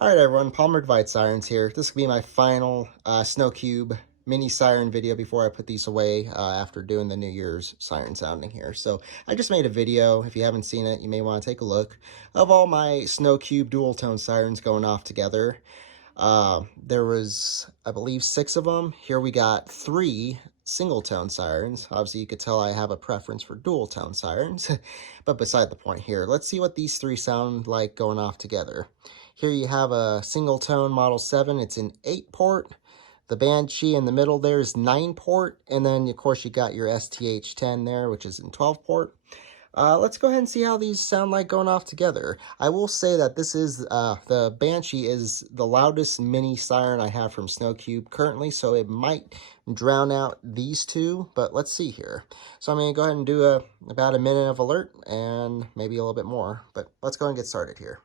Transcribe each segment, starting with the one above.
Alright everyone, Palmer Divide Sirens here. This will be my final Snowcube mini siren video before I put these away after doing the New Year's siren sounding here. So I just made a video. If you haven't seen it, you may want to take a look of all my Snowcube dual tone sirens going off together. There was, I believe, 6 of them. Here we got 3 single tone sirens. Obviously, you could tell I have a preference for dual tone sirens, but beside the point here. Let's see what these 3 sound like going off together. Here you have a single tone Model 7. It's an 8-port. The Banshee in the middle there is 9-port, and then of course you got your STH-10 there, which is in 12-port. Let's go ahead and see how these sound like going off together. I will say that this is, the Banshee is the loudest mini siren I have from Snowcube currently, so it might drown out these two, but let's see here. So I'm going to go ahead and do about a minute of alert, and maybe a little bit more, but let's go ahead and get started here.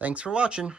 Thanks for watching.